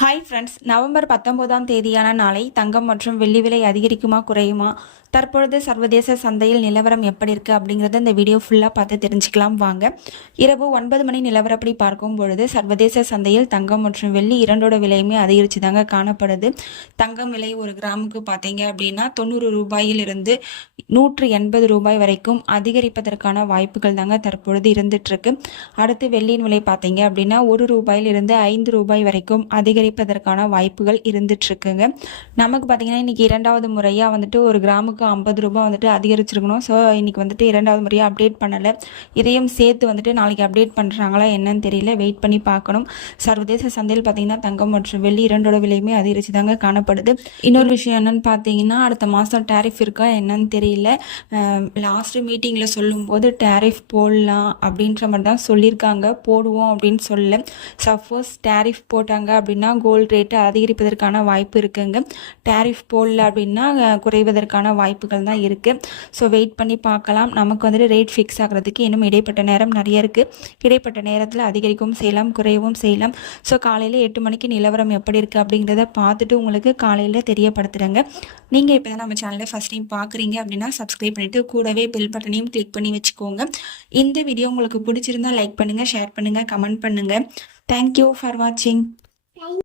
Hi friends, November 19ஆம் தேதியான நாளை தங்கம் மற்றும் வெள்ளி விலை அதிகரிக்குமா குறையுமா, தற்பொழுது சர்வதேச சந்தையில் நிலவரம் எப்படி இருக்குது அப்படிங்கிறத இந்த வீடியோ ஃபுல்லாக பார்த்து தெரிஞ்சுக்கலாம் வாங்க. இரவு 9 மணி நிலவரப்படி பார்க்கும் பொழுது சர்வதேச சந்தையில் தங்கம் மற்றும் வெள்ளி இரண்டோட விலையுமே அதிகரித்து தாங்க காணப்படுது. தங்கம் விலை ஒரு கிராமுக்கு பார்த்தீங்க அப்படின்னா 90 ரூபாயிலிருந்து 180 ரூபாய் வரைக்கும் அதிகரிப்பதற்கான வாய்ப்புகள் தாங்க தற்பொழுது இருந்துகிட்ருக்கு. அடுத்து வெள்ளியின் விலை பார்த்தீங்க அப்படின்னா 1 ரூபாயிலிருந்து 5 ரூபாய் வரைக்கும் அதிகரிப்பதற்கான வாய்ப்புகள் இருந்துகிட்ருக்குங்க. நமக்கு பார்த்தீங்கன்னா இன்றைக்கி இரண்டாவது முறையாக வந்துட்டு ஒரு கிராமுக்கு 50 ரூபாய் வந்துட்டு அதிகரிச்சிருக்கணும். ஸோ இன்றைக்கி வந்துட்டு இரண்டாவது முறையாக அப்டேட் பண்ணலை. இதையும் சேர்த்து வந்துட்டு நாளைக்கு அப்டேட் பண்ணுறாங்களா என்னன்னு தெரியல, வெயிட் பண்ணி பார்க்கணும். சர்வதேச சந்தையில் பார்த்தீங்கன்னா தங்கம் மற்றும் வெள்ளி இரண்டோட விலையுமே அதிகரித்து தாங்க காணப்படுது. இன்னொரு விஷயம் என்னன்னு பார்த்தீங்கன்னா அடுத்த மாதம் டேரிஃப் இருக்கா என்னன்னு தெரியல. லாஸ்ட் மீட்டிங்கில் சொல்லும்போது டேரிஃப் போடலாம் அப்படின்ற மாதிரி தான் சொல்லியிருக்காங்க. போடுவோம் அப்படின்னு சொல்ல, சப்போஸ் டேரிஃப் போட்டாங்க அப்படின்னா கோல்டு ரேட்டு அதிகரிப்பதற்கான வாய்ப்பு இருக்குங்க. டேரிஃப் போடல அப்படின்னா குறைவதற்கான வாய்ப்புகள் தான் இருக்குது. ஸோ வெயிட் பண்ணி பார்க்கலாம். நமக்கு வந்துட்டு ரேட் ஃபிக்ஸ் ஆகிறதுக்கு இன்னும் இடைப்பட்ட நேரம் நிறைய இருக்குது. இடைப்பட்ட நேரத்தில் அதிகரிக்கவும் செய்யலாம், குறையவும் செய்யலாம். ஸோ காலையில் 8 மணிக்கு நிலவரம் எப்படி இருக்குது அப்படிங்கிறத பார்த்துட்டு உங்களுக்கு காலையில் தெரியப்படுத்துகிறேங்க. நீங்கள் இப்போ தான் நம்ம சேனலில் ஃபஸ்ட் டைம் பார்க்குறீங்க அப்படின்னா சப்ஸ்கிரைப் பண்ணிவிட்டு கூடவே பெல் பட்டனையும் கிளிக் பண்ணி வச்சுக்கோங்க. இந்த வீடியோ உங்களுக்கு பிடிச்சிருந்தா லைக் பண்ணுங்கள், ஷேர் பண்ணுங்கள், கமெண்ட் பண்ணுங்கள். தேங்க்யூ ஃபார் வாட்சிங்.